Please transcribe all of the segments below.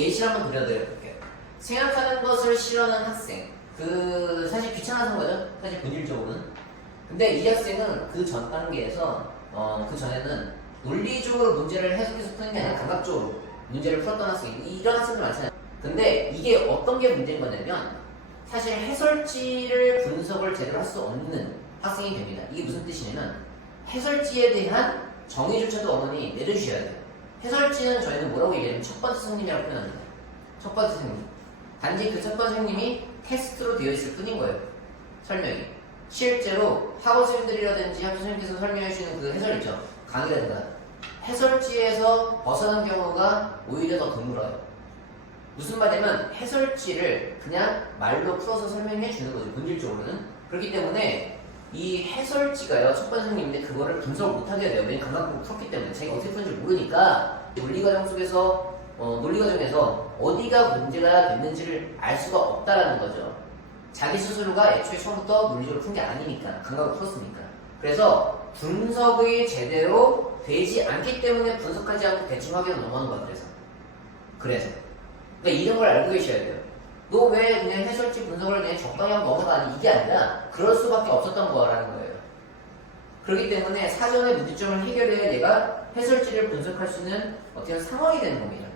예시를 한번 그려드려볼게요. 생각하는 것을 싫어하는 학생. 사실 귀찮아서 거죠. 사실 본질적으로는. 근데 이 학생은 그 전 단계에서, 그 전에는 논리적으로 문제를 해석해서 푸는 게 아니라 감각적으로 문제를 풀었던 학생이 이런 학생들 많잖아요. 근데 이게 어떤 게 문제인 거냐면, 사실 해설지를 분석을 제대로 할 수 없는 학생이 됩니다. 이게 무슨 뜻이냐면, 해설지에 대한 정의조차도 어머니 내려주셔야 돼요. 해설지는 저희는 뭐라고 얘기하냐면 첫 번째 성님이라고 표현합니다. 첫 번째 성님. 단지 그 첫 번째 성님이 테스트로 되어 있을 뿐인 거예요. 설명이. 실제로 학원 선생님들이라든지 학교 선생님께서 설명해 주시는 그 해설 있죠. 강의라든가. 해설지에서 벗어난 경우가 오히려 더 드물어요. 무슨 말이냐면 해설지를 그냥 말로 풀어서 설명해 주는 거죠. 본질적으로는. 그렇기 때문에 이 해설지가요, 첫 번째 선생님인데 그거를 분석을 못하게 돼요. 왜냐면 감각적으로 풀었기 때문에 자기가 어떻게 푸는지 모르니까 논리과정 속에서 논리과정에서 어디가 문제가 됐는지를 알 수가 없다라는 거죠. 자기 스스로가 애초에 처음부터 논리적으로 푼 게 아니니까, 감각을 풀었으니까. 그래서 분석이 제대로 되지 않기 때문에 분석하지 않고 대충 확인을 넘어가는 거야. 그래서 그러니까 이런 걸 알고 계셔야 돼요. 너 왜 그냥 해설지 분석을 그냥 적당히 하고 넘어가니? 이게 아니라 그럴 수밖에 없었던 거라는 거예요. 그렇기 때문에 사전에 문제점을 해결해야 얘가 해설지를 분석할 수 있는 어떤 상황이 되는 겁니다.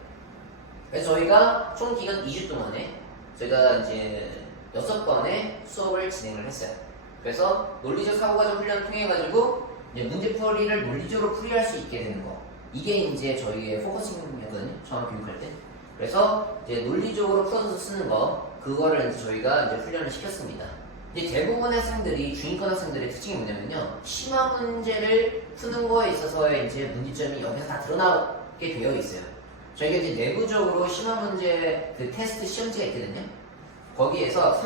그래서 저희가 총 기간 2주 동안에 저희가 이제 6번의 수업을 진행을 했어요. 그래서 논리적 사고과정 훈련을 통해 가지고 이제 문제풀이를 논리적으로 풀이할 수 있게 되는 거. 이게 이제 저희의 포커싱이었거든요. 처음 교육할 때. 그래서 이제 논리적으로 풀어서 쓰는 거, 그거를 이제 저희가 이제 훈련을 시켰습니다. 이제 대부분의 학생들이, 중위권 학생들의 특징이 뭐냐면요, 심화 문제를 푸는 거에 있어서의 이제 문제점이 여기서 다 드러나게 되어 있어요. 저희가 이제 내부적으로 심화 문제 그 테스트 시험지가 있거든요. 거기에서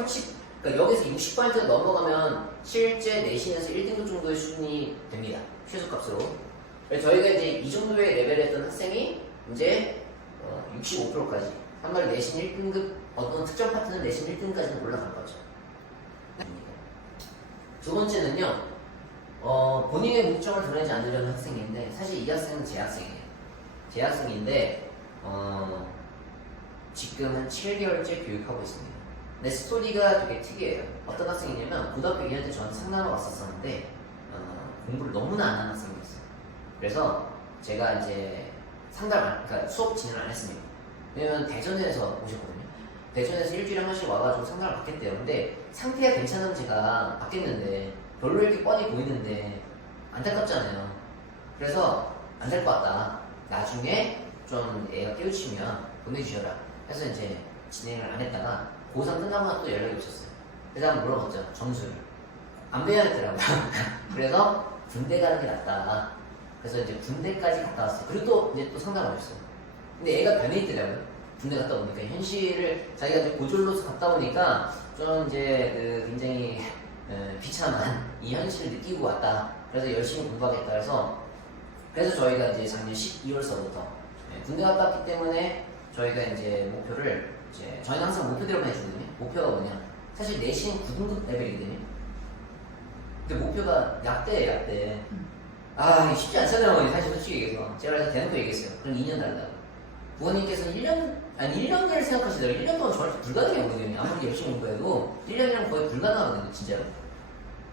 그러니까 여기서 60% 넘어가면 실제 내신에서 1등급 정도의 수준이 됩니다. 최소값으로. 그래서 저희가 이제 이 정도의 레벨이었던 학생이 이제 65%까지. 한 번 내신 1등급, 어떤 특정 파트는 내신 1등까지는 올라갈 거죠. 두 번째는요, 본인의 문제점을 드러내지 않으려는 학생인데, 사실 이 학생은 재학생이에요. 재학생인데, 지금 한 7개월째 교육하고 있습니다. 근데 스토리가 되게 특이해요. 어떤 학생이냐면, 고등학교 2학년 때 저한테 상담을 왔었었는데, 공부를 너무나 안 하는 학생이었어요. 그래서 제가 이제 그러니까 수업 진행을 안 했습니다. 왜냐면 대전에서 오셨거든요. 대전에서 일주일에 한 번씩 와가지고 상담을 받겠대요. 근데 상태가 괜찮으면 제가 받겠는데 별로 이렇게 뻔히 보이는데 안타깝잖아요. 그래서 안 될 것 같다. 나중에 좀 애가 깨우치면 보내주셔라. 해서 이제 진행을 안 했다가 고3 끝나고 또 연락이 오셨어요. 그래서 한번 물어봤죠. 점수를. 안 배워야겠더라고요. 그래서 군대 가는 게 낫다. 그래서 이제 군대까지 갔다 왔어요. 그리고 또 이제 또 상담을 하셨어요. 근데 애가 변해 있더라고요. 군대 갔다 오니까 현실을 자기가 이제 고졸로서 갔다 오니까 좀 이제 굉장히 비참한 이 현실을 느끼고 왔다. 그래서 열심히 공부하겠다. 그래서 저희가 이제 작년 12월서부터 군대 갔다 왔기 때문에 저희가 이제 목표를 저희는 항상 목표대로 해주거든요. 목표가 뭐냐? 사실 내신 9등급 레벨이거든요. 근데 목표가 약대예요, 약대. 이게 쉽지 않잖아요, 사실 솔직히 얘기해서. 제가 그래서 대놓고 얘기했어요. 그럼 2년 달라고. 부모님께서는 1년을 생각하시더라고요. 1년 동안 저한테 불가능하거든요. 아무리 열심히 공부해도 1년이면 거의 불가능하거든요, 진짜로.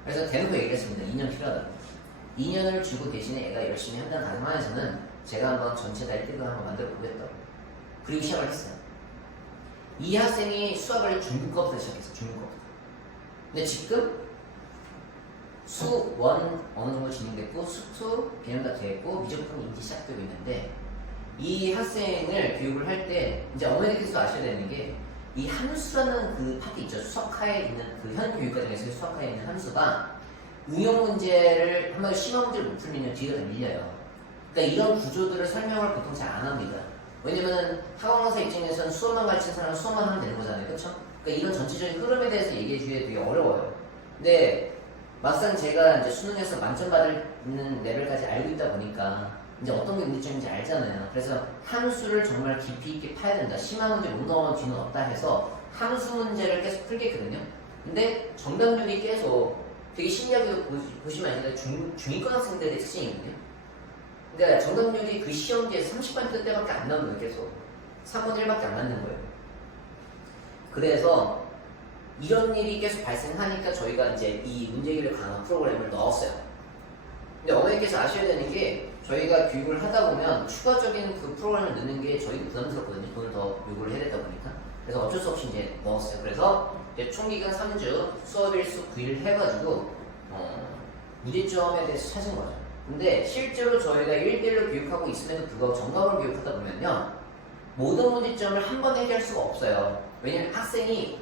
그래서 대놓고 얘기했습니다. 2년 필요하다고. 2년을 주고 대신에 애가 열심히 한다는 가정하에서는 제가 한번 전체 다 1등을 한번 만들어 보겠다고. 그리고 시작을 했어요. 이 학생이 수학을 중급거부터 시작했어요, 중급거부터. 근데 지금 수 1 어느 정도 진행됐고, 수 2 개념 다 됐고, 미적분 이제 시작되고 있는데, 이 학생을 교육을 할 때, 이제 어머니께서 아셔야 되는 게, 이 함수라는 그 파트 있죠. 수학하에 있는, 그 현 교육과정에서 수학하에 있는 함수가, 응용 문제를, 한마디로 심화 문제를 못 풀면 뒤가 다 밀려요. 그러니까 이런 구조들을 설명을 보통 잘 안 합니다. 왜냐면 학원 강사 입장에서는 수업만 가르치는 사람은 수업만 하면 되는 거잖아요. 그쵸? 그러니까 이런 전체적인 흐름에 대해서 얘기해 주기가 되게 어려워요. 근데, 막상 제가 이제 수능에서 만점 받는 레벨까지 알고 있다 보니까 이제 어떤 게 문제점인지 알잖아요. 그래서 함수를 정말 깊이 있게 파야 된다. 심화 문제 못 넘어가면 뒤는 없다 해서 함수 문제를 계속 풀겠거든요. 근데 정답률이 계속 되게 신기하게도 보시면 아니까 중위권 학생들의 특징이거든요. 그러니까 정답률이 그 시험지에서 30%대밖에 안 나오는 거예요, 계속. 3분의 1밖에 안 맞는 거예요. 그래서 이런 일이 계속 발생하니까 저희가 이제 이 문제기를 강화 프로그램을 넣었어요. 근데 어머니께서 아셔야 되는 게 저희가 교육을 하다 보면 추가적인 그 프로그램을 넣는 게 저희도 부담스럽거든요. 돈을 더 요구를 해야 되다 보니까. 그래서 어쩔 수 없이 이제 넣었어요. 그래서 이제 총기간 3주 수업일수 9일 해가지고 문제점에 대해서 찾은 거죠. 근데 실제로 저희가 1대1로 교육하고 있음에도 불구하고 정답을 교육하다 보면요, 모든 문제점을 한 번에 해결할 수가 없어요. 왜냐면 학생이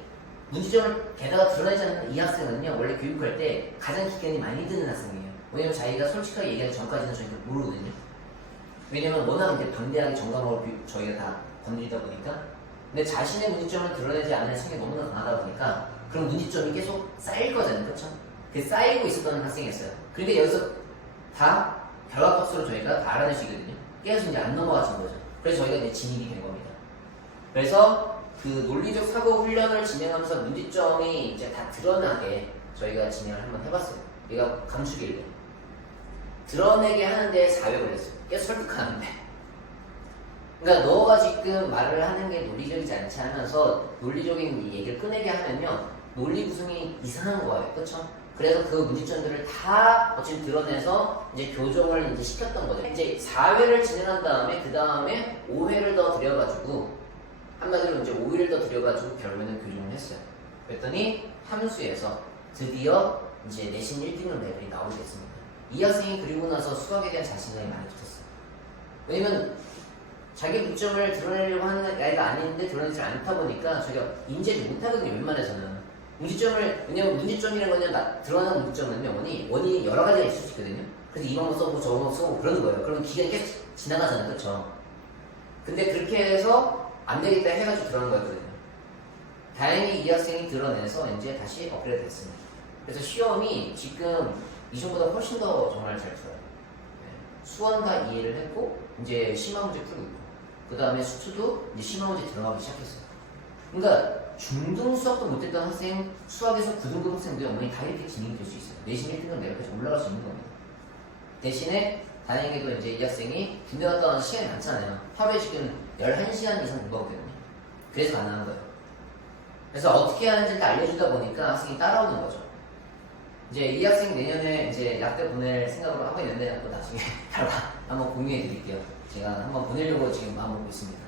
문제점을 게다가 드러내지 않는 이 학생은요, 원래 교육할 때 가장 기간이 많이 드는 학생이에요. 왜냐면 자기가 솔직하게 얘기하기 전까지는 저희가 모르거든요. 왜냐면 워낙 이제 방대하게 정답을 저희가 다 건드리다 보니까. 근데 자신의 문제점을 드러내지 않는 학생이 너무나 강하다 보니까 그런 문제점이 계속 쌓일 거잖아요. 그렇죠? 그 쌓이고 있었던 학생이었어요. 그런데 여기서 다 결과값으로 저희가 다 알아낼 수 있거든요. 계속 이제 안 넘어가신 거죠. 그래서 저희가 이제 진입이 된 겁니다. 그래서 그 논리적 사고 훈련을 진행하면서 문제점이 이제 다 드러나게 저희가 진행을 한번 해봤어요. 얘가 감축일래. 드러내게 하는데 4회 걸렸어요. 계속 설득하는데. 그러니까 너가 지금 말을 하는 게 논리적이지 않지 하면서 논리적인 얘기를 꺼내게 하면요, 논리 구성이 이상한 거예요. 그렇죠? 그래서 그 문제점들을 다 어쨌든 드러내서 이제 교정을 이제 시켰던 거죠. 이제 4회를 진행한 다음에 그 다음에 5회를 더 들여가지고 한마디로 이제 5일을 더 들여가지고 결론은 교정을 했어요. 그랬더니 함수에서 드디어 이제 내신 1등급 레벨이 나오게 됐습니다. 이 학생이 그리고 나서 수학에 대한 자신감이 많이 붙었어요. 왜냐면 자기 문점을 드러내려고 하는 애가 아닌데 드러내지 않다 보니까 저희가 인지하지 못하거든요. 웬만해서는. 문제점을, 왜냐면 문제점이라는 거는 드러나는 문제점은요, 원인이 여러 가지가 있을 수 있거든요. 그래서 이 방법 써보고 저 방법 써보고 그러는 거예요. 그러면 기간이 계속 지나가잖아요. 그렇죠? 근데 그렇게 해서 안 되겠다 해가지고 드러난 거였거든요. 다행히 이 학생이 드러내서 이제 다시 업그레이드 됐습니다. 그래서 시험이 지금 이전보다 훨씬 더 정말 잘 풀어요. 수원 다 이해를 했고, 이제 심화 문제 풀고 있고, 그 다음에 수투도 이제 심화 문제 들어가기 시작했어요. 그러니까 중등 수학도 못했던 학생, 수학에서 9등급 학생들 어머니 다 이렇게 진행이 될 수 있어요. 내신 1등급 내려까지 올라갈 수 있는 겁니다. 대신에 다행히도 이제 이 학생이 군대 갔다 와서 시간이 많잖아요. 하루에 지금 11시간 이상 공부하거든요. 그래서 가능한 거예요. 그래서 어떻게 하는지 다 알려주다 보니까 학생이 따라오는 거죠. 이제 이 학생 내년에 이제 약대 보낼 생각으로 하고 있는데 또 나중에 결과 한번 공유해 드릴게요. 제가 한번 보내려고 지금 마음 먹고 있습니다.